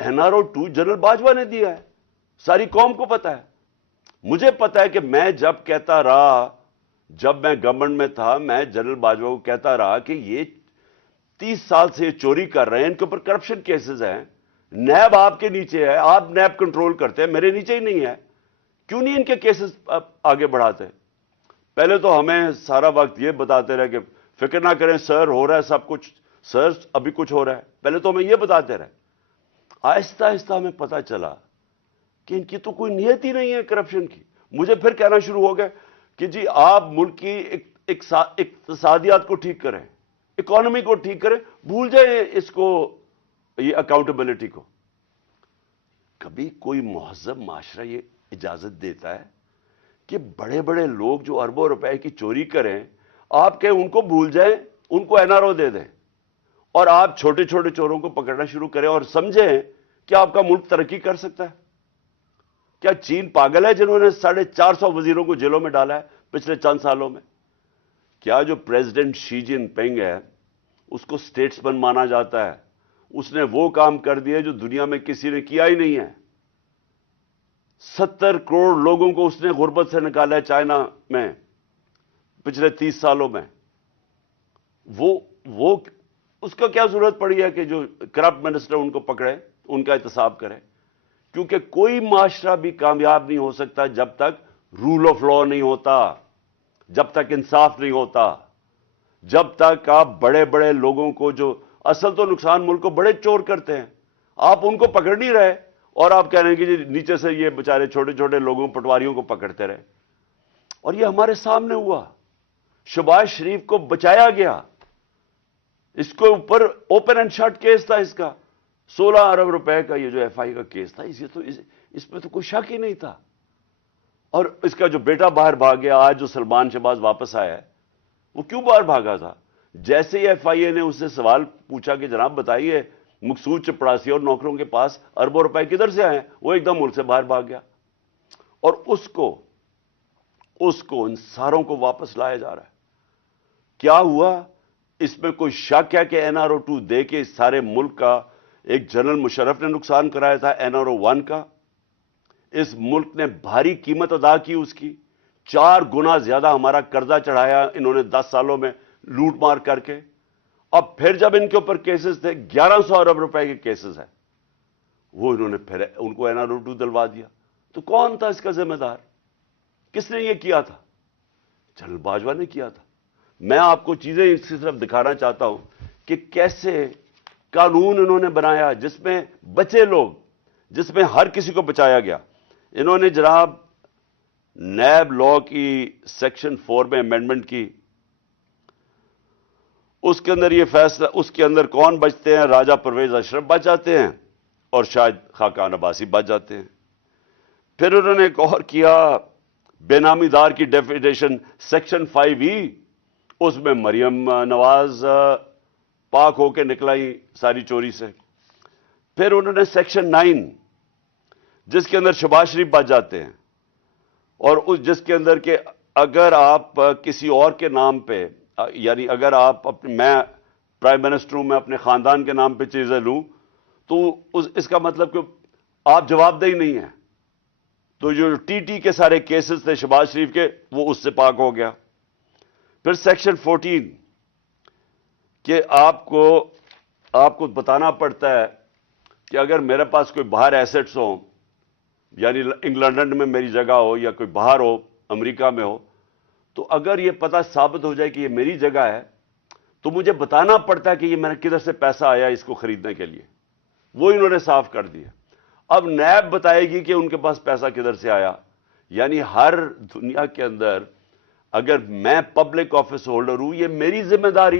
NRO2 general Bajwa نے دیا ہے، ساری قوم کو پتا ہے. مجھے پتا ہے کہ میں جب کہتا رہا، جب میں گورنمنٹ میں تھا، میں جنرل باجوہ کو کہتا رہا کہ یہ 30 سال سے یہ چوری کر رہے ہیں، ان کے اوپر کرپشن کیسز ہیں، نیب آپ کے نیچے ہے، آپ نیب کنٹرول کرتے ہیں، میرے نیچے ہی نہیں ہے، کیوں نہیں ان کے کیسز آگے بڑھاتے؟ پہلے تو ہمیں سارا وقت یہ بتاتے رہے کہ فکر نہ کریں سر، ہو رہا ہے سب کچھ، سر ابھی کچھ ہو رہا ہے. پہلے تو ہمیں یہ بتاتے رہے. آہستہ آہستہ ہمیں پتا چلا کہ ان کی تو کوئی نیت ہی نہیں ہے کرپشن کی. مجھے پھر کہنا شروع ہو گیا کہ جی آپ ملک کی اقتصادیات کو ٹھیک کریں، اکانومی کو ٹھیک کریں، بھول جائیں اس کو، یہ اکاؤنٹیبلٹی کو. کبھی کوئی مہذب معاشرہ یہ اجازت دیتا ہے کہ بڑے بڑے لوگ جو اربوں روپے کی چوری کریں، آپ کہیں ان کو بھول جائیں، ان کو NRO دے دیں، اور آپ چھوٹے چھوٹے چوروں کو پکڑنا شروع کریں اور سمجھیں کہ آپ کا ملک ترقی کر سکتا ہے؟ کیا چین پاگل ہے جنہوں نے 450 وزیروں کو جیلوں میں ڈالا ہے پچھلے چند سالوں میں؟ کیا جو پریزیڈنٹ شی جن پنگ ہے اس کو سٹیٹسمن مانا جاتا ہے؟ اس نے وہ کام کر دیے جو دنیا میں کسی نے کیا ہی نہیں ہے. 70 کروڑ لوگوں کو اس نے غربت سے نکالا ہے چائنا میں پچھلے 30 سالوں میں. وہ اس کا کیا ضرورت پڑی ہے کہ جو کرپٹ منسٹر ان کو پکڑے، ان کا احتساب کرے؟ کیونکہ کوئی معاشرہ بھی کامیاب نہیں ہو سکتا جب تک رول آف لا نہیں ہوتا، جب تک انصاف نہیں ہوتا، جب تک آپ بڑے بڑے لوگوں کو، جو اصل تو نقصان ملک کو بڑے چور کرتے ہیں، آپ ان کو پکڑ نہیں رہے، اور آپ کہہ رہے ہیں کہ جی نیچے سے یہ بیچارے چھوٹے چھوٹے لوگوں، پٹواریوں کو پکڑتے رہے. اور یہ ہمارے سامنے ہوا. شہباز شریف کو بچایا گیا، اس کو اوپر اوپن اینڈ شٹ کیس تھا، اس کا 16 ارب روپے کا یہ جو FI کا کیس تھا، اس میں تو کوئی شک ہی نہیں تھا. اور اس کا جو بیٹا باہر بھاگ گیا، آج جو سلمان شہباز واپس آیا ہے، وہ کیوں باہر بھاگا تھا؟ جیسے ہی FIA نے اس سے سوال پوچھا کہ جناب بتائیے مقصود چپڑاسی اور نوکروں کے پاس اربوں روپے کدھر سے آئے، وہ ایک دم ملک سے باہر بھاگ گیا. اور اس کو ان ساروں کو واپس لایا جا رہا ہے. کیا ہوا؟ اس میں کوئی شک ہے کہ NRO2 دے کے اس سارے ملک کا ایک جنرل مشرف نے نقصان کرایا تھا NRO1 کا. اس ملک نے بھاری قیمت ادا کی اس کی. 4 گنا زیادہ ہمارا قرضہ چڑھایا انہوں نے 10 سالوں میں لوٹ مار کر کے. اب پھر جب ان کے اوپر کیسز تھے، 1100 ارب روپے کے کیسز ہیں، وہ انہوں نے پھر ان کو NRO2 دلوا دیا. تو کون تھا اس کا ذمہ دار؟ کس نے یہ کیا تھا؟ جنرل باجوہ نے کیا تھا. میں آپ کو چیزیں اس کی طرف دکھانا چاہتا ہوں کہ کیسے قانون انہوں نے بنایا جس میں بچے لوگ، جس میں ہر کسی کو بچایا گیا. انہوں نے جناب نیب لا کی سیکشن 4 میں امینڈمنٹ کی، اس کے اندر یہ فیصلہ، اس کے اندر کون بچتے ہیں؟ راجہ پرویز اشرف بچ جاتے ہیں اور شاید خاقان عباسی بچ جاتے ہیں. پھر انہوں نے ایک اور کیا، بے نامی دار کی ڈیفینیشن سیکشن 5E، اس میں مریم نواز پاک ہو کے نکلائی ساری چوری سے. پھر انہوں نے سیکشن 9 جس کے اندر شہباز شریف بچ جاتے ہیں، اور اس جس کے اندر کہ اگر آپ کسی اور کے نام پہ، یعنی اگر آپ میں پرائم منسٹر ہوں، میں اپنے خاندان کے نام پہ چیزیں لوں تو اس کا مطلب کہ آپ جواب دہی نہیں ہیں. تو جو TT کے سارے کیسز تھے شہباز شریف کے، وہ اس سے پاک ہو گیا. پھر سیکشن 14 کہ آپ کو بتانا پڑتا ہے کہ اگر میرے پاس کوئی باہر ایسٹس ہوں، یعنی انگلینڈ میں میری جگہ ہو یا کوئی باہر ہو، امریکہ میں ہو، تو اگر یہ پتہ ثابت ہو جائے کہ یہ میری جگہ ہے تو مجھے بتانا پڑتا ہے کہ یہ میرا کدھر سے پیسہ آیا اس کو خریدنے کے لیے. وہ انہوں نے صاف کر دیا. اب نیب بتائے گی کہ ان کے پاس پیسہ کدھر سے آیا. یعنی ہر دنیا کے اندر اگر میں پبلک آفس ہولڈر ہوں، یہ میری ذمہ داری